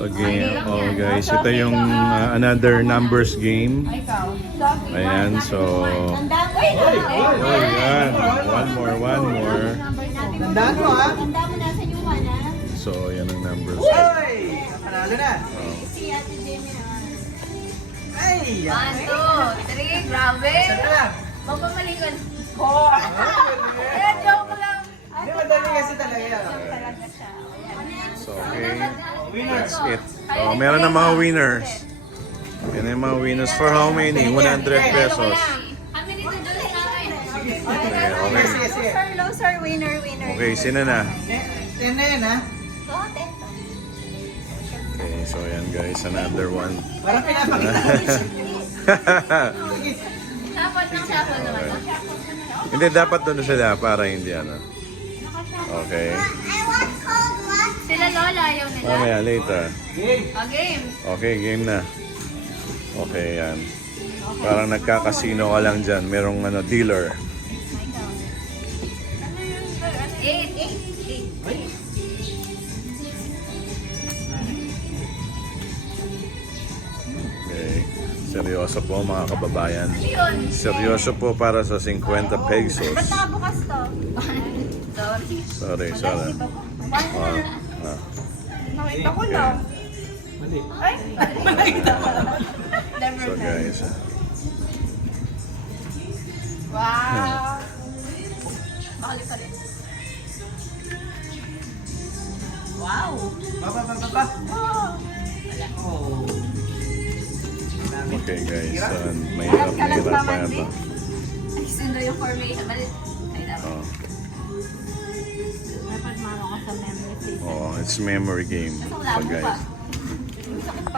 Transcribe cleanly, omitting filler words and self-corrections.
So game, oh guys, ito yung another numbers game. Ayan, so ayan, one more. Tandaan mo ha? Tanda mo nasa yung one, ha? So yan ang numbers. Hoy! Panalo na. Si Ate Jamie na. Ay! 1, 2, 3, grabe! Saan na lang? Magpamalingan. 4! Eh, joke lang. Hindi, madali kasi talaga yan. Talaga siya. So okay, Winners. that's it. Oh, meron na mga winners. Yan yung mga winners for how many? 100 pesos. Kami dito doon sa akin. Okay, okay. Sige, sige. Sir, loser, winner. Okay, sino na? 10 na yan ha? Oh, 10. Okay, so yan guys, another one. Parang pinapakita mo. Sapot ng sapot naman. Hindi, dapat doon sila para hindi ano. Okay. Sila lola, ayaw nila. Mamaya, later. Game. O, game. Okay, game na. Okay, yan. Parang nagkakasino ka lang dyan. Merong ano, dealer. 8. Okay. Seryoso po mga kababayan. Yun. Seryoso po para sa 50 pesos. Ba't nakabukas to? Sorry. Sorry. Nakita ko lang. Ay! Never So guys, Wow. Bakali pa rin. Wow. Ba. Oh. okay guys, mahirap pa yata. Ay, sundo yung formation. Mali. Ay, dapat. Oh, Dapat maro ka sa memory. oh, it's memory game. Wala So mo pa. guys,